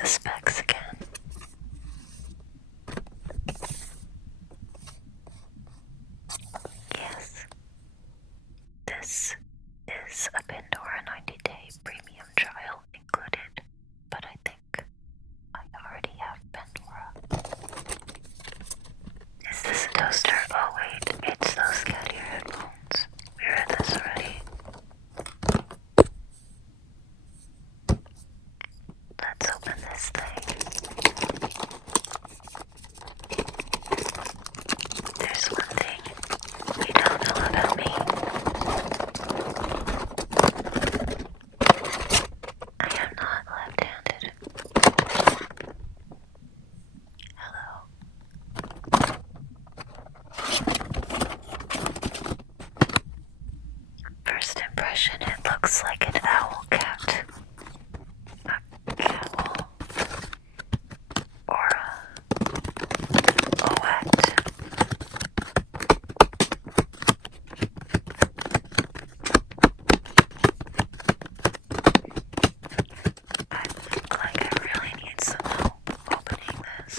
the specs again. Yes, this is a Pandora 90-day premium trial included, but I think I already have Pandora. Is this a toaster? Oh wait, it's those cat ear headphones. We read this already. Let's open this thing. There's one thing you don't know about me. I am not left-handed. Hello. First impression, it looks like an owl cat. A cowl. Or a wet. I look like I really need some help opening this.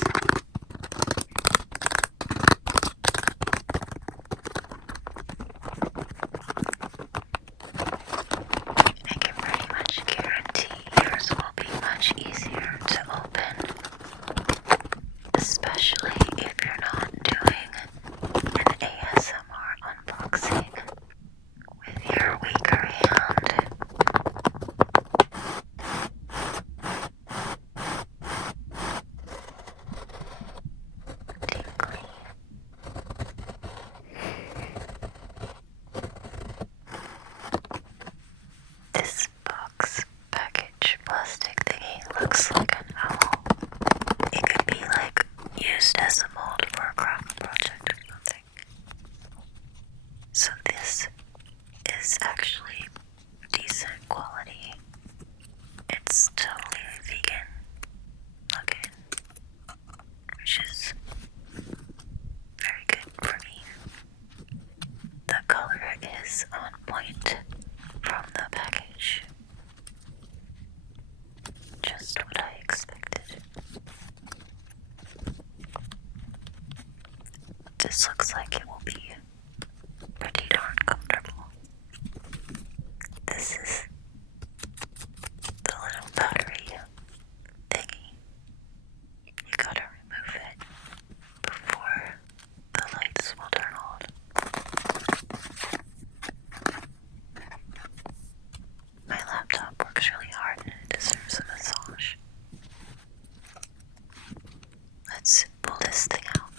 I can pretty much guarantee yours will be much easier to open, especially if you're not doing an ASMR unboxing with your weaker hand. Tingly. This box package plastic thingy looks like an owl. It could be like used as a mold for a craft project or something. So this is actually decent quality. It's totally vegan looking, which is very good for me. The color is on point from the package. Just what I expected. This looks like it will be pretty darn comfortable. This is the little battery thingy. You gotta remove it before the lights will turn on. My laptop works really hard and it deserves a massage. Let's pull this thing out.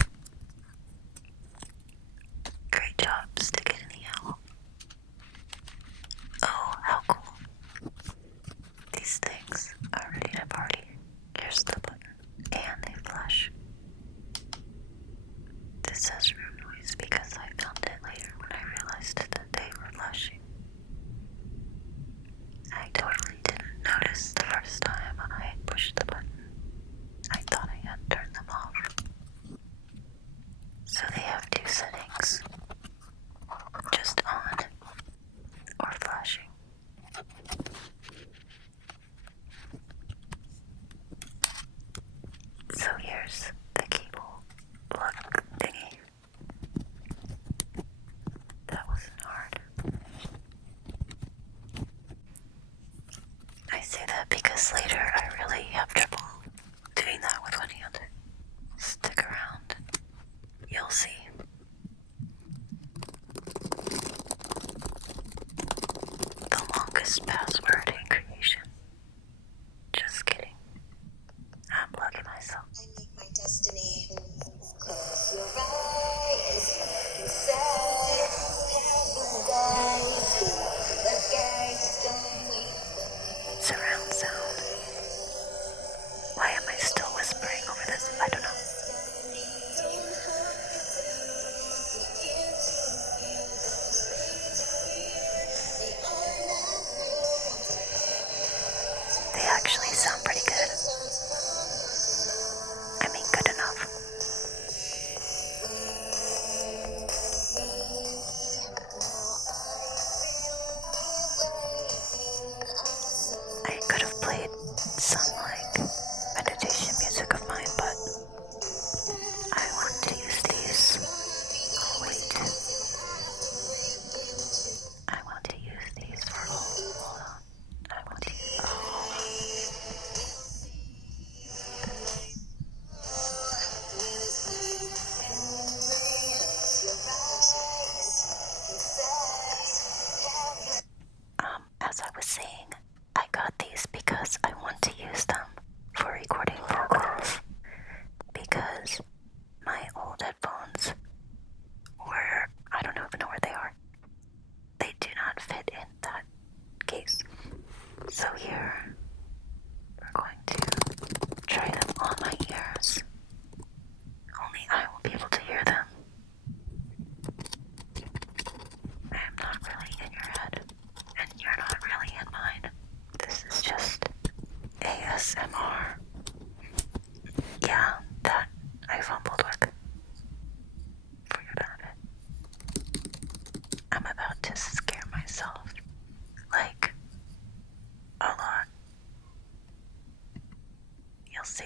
Great job, stick it in the owl. Oh, how cool. These things are ready to party. Here's the button. And they flash. This has room noise because I found it later when I realized that they were flashing. I totally didn't notice the first time I pushed the button. I thought I had turned them off. So they have two settings. Just on or flashing. So here's the cable plug thingy. That wasn't hard. I say that because later I really have trouble doing that with one hand. Stick around. You'll see. The longest password in creation. Just kidding. I'm plugging myself. I make my destiny. Close your eyes, inside paradise. The guys don't wait. Surround sound. Why am I still whispering over this? I don't know. They actually sound pretty good. I mean, good enough. I could have played some like ASMR. Yeah, that I fumbled with. Forget about it. I'm about to scare myself. Like, a lot. You'll see.